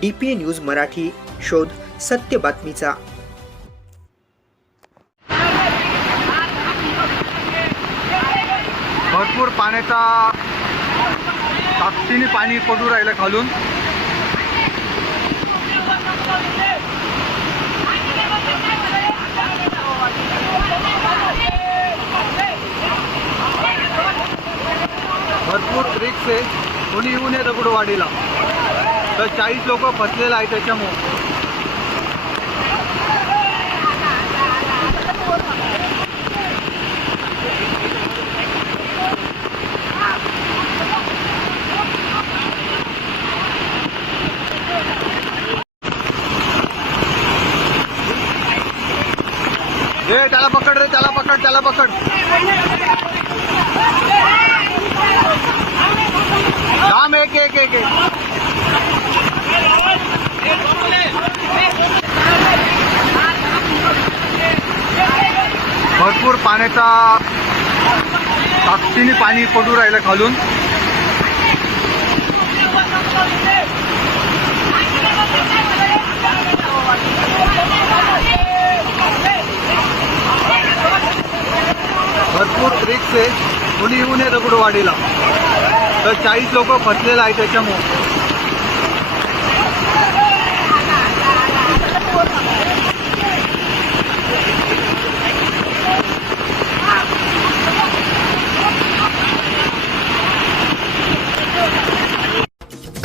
D P A news Marathi शोध सत्य बातमीचा. भरपूर पाण्याचा ताकदीने पाणी पडू राहिलं खालून. भरपूर रिक्स आहे. कोणी येऊ नये दगडवाडीला. तर चाळीस लोक फसलेलं आहे त्याच्यामुळं. ए त्याला पकड रे त्याला पकड त्याला पकड. थांब एक एक एक एक. पाण्याचा ताकदीने पाणी पडू राहिलं खालून. भरपूर रिक्स आहे कोणी येऊ नये दगडवाडीला. तर चाळीस लोक फसलेलं आहे त्याच्यामुळे.